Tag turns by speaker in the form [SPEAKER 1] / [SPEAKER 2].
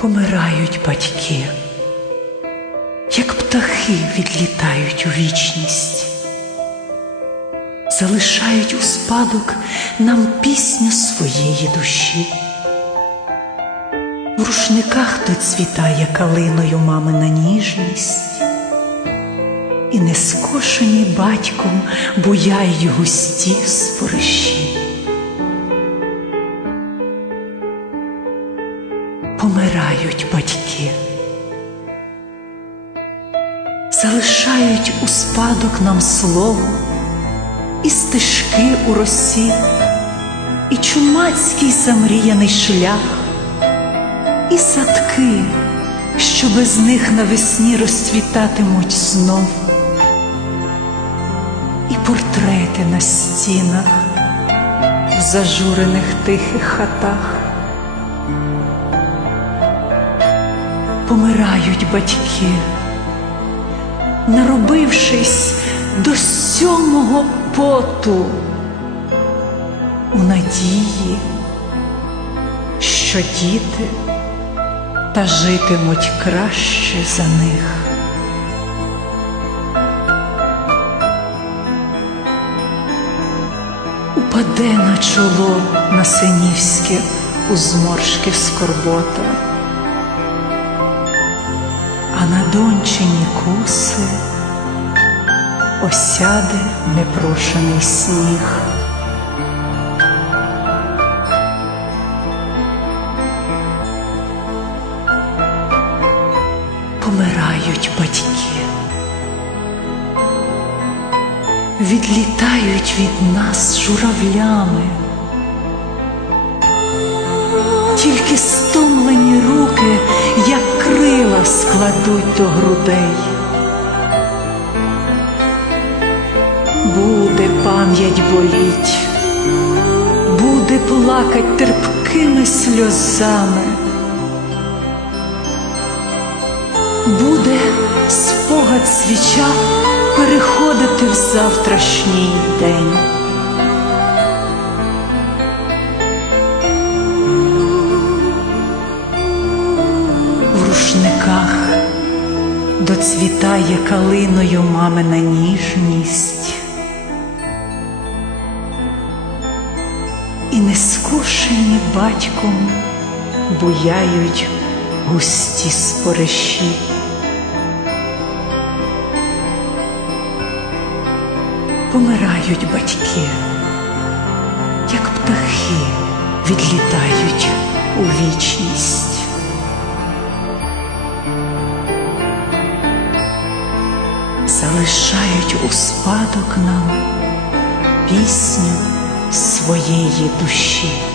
[SPEAKER 1] Помирають батьки, як птахи відлітають у вічність, залишають у спадок нам пісню своєї душі. В рушниках доцвітає калиною мамина ніжність, і нескошені батьком буяють густі спориші. Помирають батьки, залишають у спадок нам слово і стежки у росі, і чумацький замріяний шлях, і садки, що без них навесні розцвітатимуть знов, і портрети на стінах в зажурених тихих хатах. Помирають батьки, наробившись до сьомого поту у надії, що діти та житимуть краще за них. Упаде на чоло на синівське у зморшки скорбота, дончині коси осяде непрошений сніг. Помирають батьки, відлітають від нас журавлями, тільки стомлені руки, як крила складуть до грудей. Буде пам'ять боліть, буде плакать терпкими сльозами. Буде спогад свіча переходити в завтрашній день. Доцвітає калиною мамина ніжність. І нескошені батьком буяють густі спориші. Помирають батьки, як птахи відлітають у вічність. Залишають у спадок нам пісню своєї душі.